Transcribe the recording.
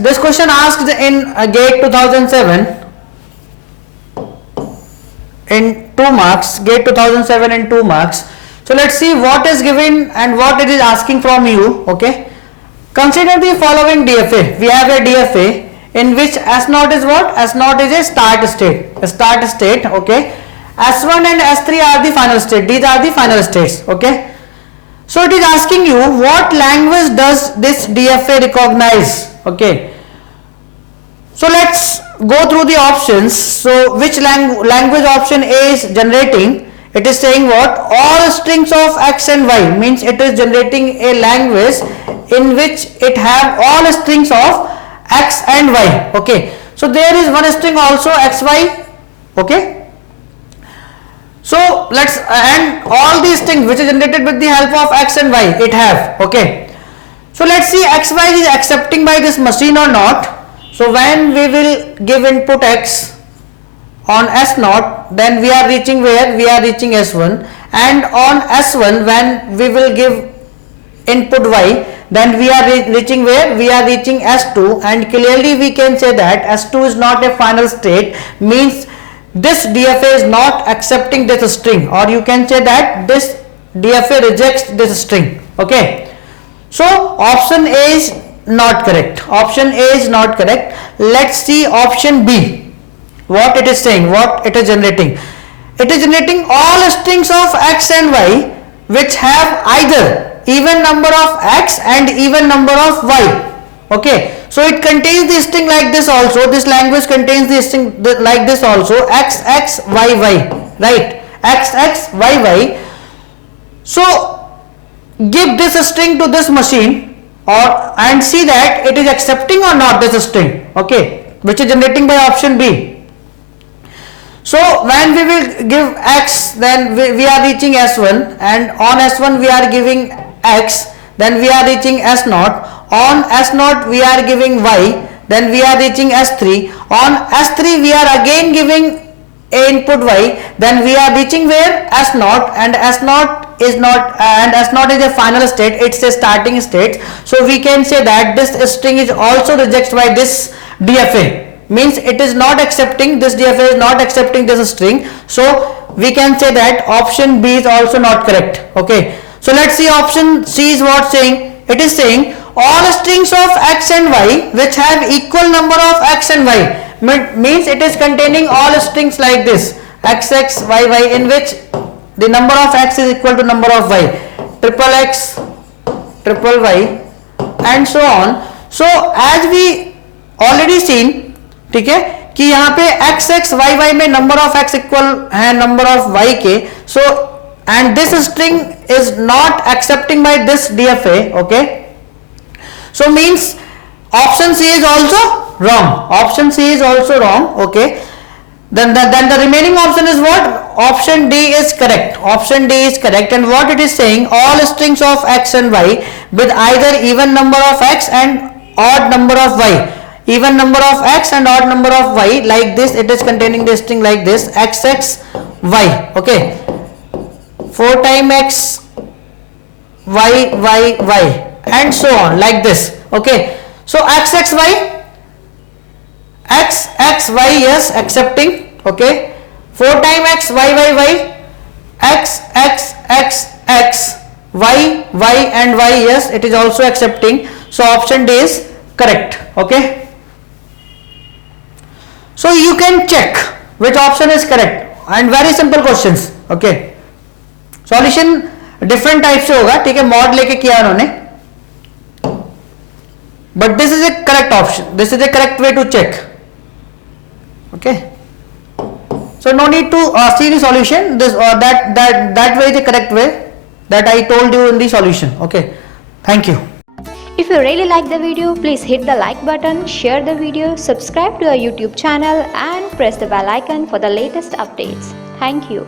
this question asked in GATE 2007 in 2 marks, GATE 2007 in 2 marks. So let's see what is given and what it is asking from you. Okay, consider the following DFA. We have a DFA in which S0 is what? S0 is a start state. Okay, S1 and S3 are the final state. These are the final states. Okay, so it is asking you what language does this DFA recognize. Okay, so let's go through the options. So which language option A is generating? It is saying what? All strings of X and Y, means it is generating a language in which it have all strings of X and Y. Okay, so there is one string also XY. Okay, so let's, and all these things which is generated with the help of X and Y it have. Okay, so let's see XY is accepting by this machine or not. So when we will give input X on S0, then we are reaching where? We are reaching S1, and on S1 when we will give input Y, then we are reaching where? We are reaching S2, and clearly we can say that S2 is not a final state, means this DFA is not accepting this string, or you can say that this DFA rejects this string. Okay, so option A is not correct. Option A is not correct. Let's see option B. What it is saying, what it is generating. It is generating all strings of X and Y which have either even number of X and even number of Y. Okay, so it contains the string like this also. This language contains the string like this also, X, X, Y, Y, right? X, X, Y, Y. So give this string to this machine and see that it is accepting or not this string. Okay, which is generating by option B. So when we will give X, then we are reaching S1, and on S1 we are giving X, then we are reaching S0. On S0 we are giving Y, then we are reaching S3. On S3 we are again giving a input Y, then we are reaching where? S0, and S0 is not, and S0 is a final state, it's a starting state. So we can say that this string is also rejected by this DFA. Means it is not accepting, this DFA is not accepting this string. So we can say that option B is also not correct. Okay, so let's see option C is what saying. It is saying all strings of X and Y which have equal number of X and Y, means it is containing all strings like this, XX, YY, in which the number of X is equal to number of Y, triple X, triple Y, and so on. So as we already seen, ठीक है, कि यहाँ पे x x y y में number of x equal है number of y के, so and this string is not accepting by this DFA. Okay, so means option C is also wrong. Option C is also wrong. Okay, then the remaining option is what? Option D is correct. Option D is correct, and what it is saying, all strings of X and Y with either even number of X and odd number of Y. Even number of X and odd number of Y, like this, it is containing the string like this, XX, Y. Okay, 4 times X, Y, Y, Y, and so on, like this. Okay, so XX, Y, X, X, Y, yes, accepting. Okay, 4 times X, Y, Y, Y, X, X, X, X, Y, Y, and Y, yes, it is also accepting. So option D is correct. Okay, so you can check which option is correct, and very simple questions. Okay, solution different type से होगा, ठीक है, mod लेके किया उन्होंने, but this is a correct option, this is a correct way to check. Okay, so no need to see the solution, this or that way is the correct way that I told you in the solution. Okay, thank you. If you really like the video, please hit the like button, share the video, subscribe to our YouTube channel and press the bell icon for the latest updates. Thank you.